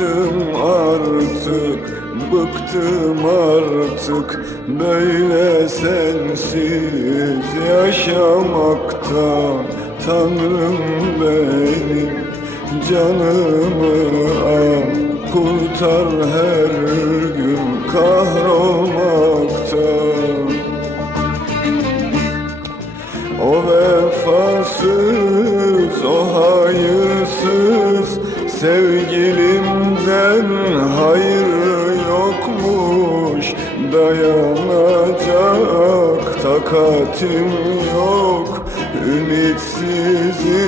Bıktım artık, bıktım artık. Böyle sensiz yaşamaktan Tanrım benim canımı al. Kurtar her gün Sevgilimden hayır yokmuş. Dayanacak takatim yok. Ümitsizim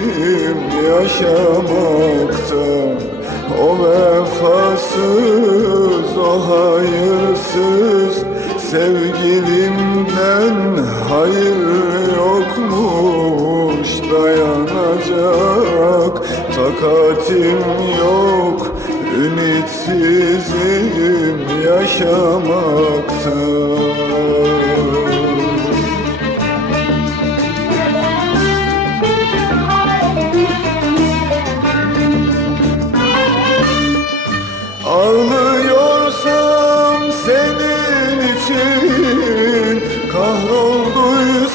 yaşamaktan O vefasız, o hayırsız Sevgilimden yaşamaktan Ağlıyorsam senin için Kahrolduysam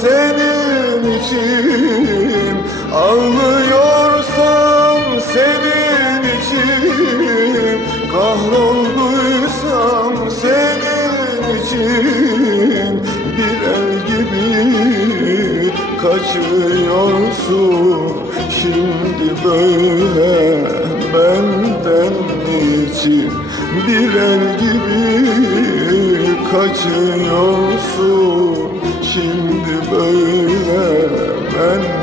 senin için. Ağlıyorsam kaçıyorsun? Şimdi böyle benden için Bir el gibi kaçıyorsun? Şimdi böyle benden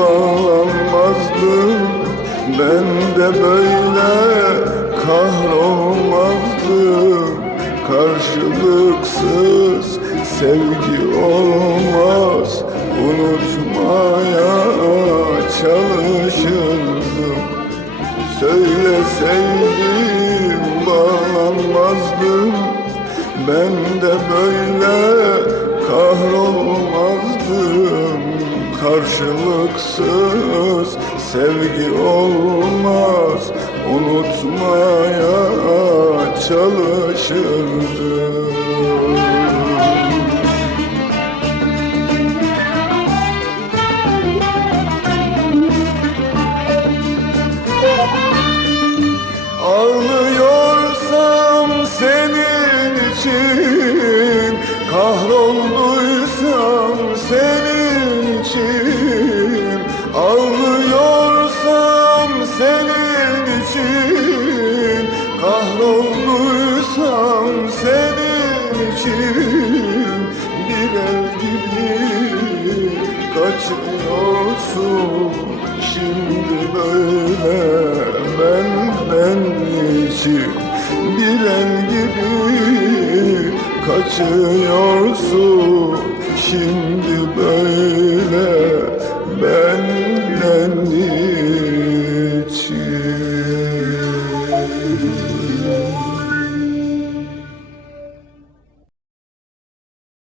bağlanmazdım Ben de böyle kahrolmazdım Karşılıksız sevgi olmaz. Unutmaya çalışırdım. Söyleseydim bağlanmazdım Ben de böyle kahrolmazdım Karşılıksız sevgi olmaz. Unutmaya çalışırdım kim bir el gibi kaçmıyorsun şimdi böyle ben ben için bir el gibi kaçıyorsun. Şimdi böyle ben benden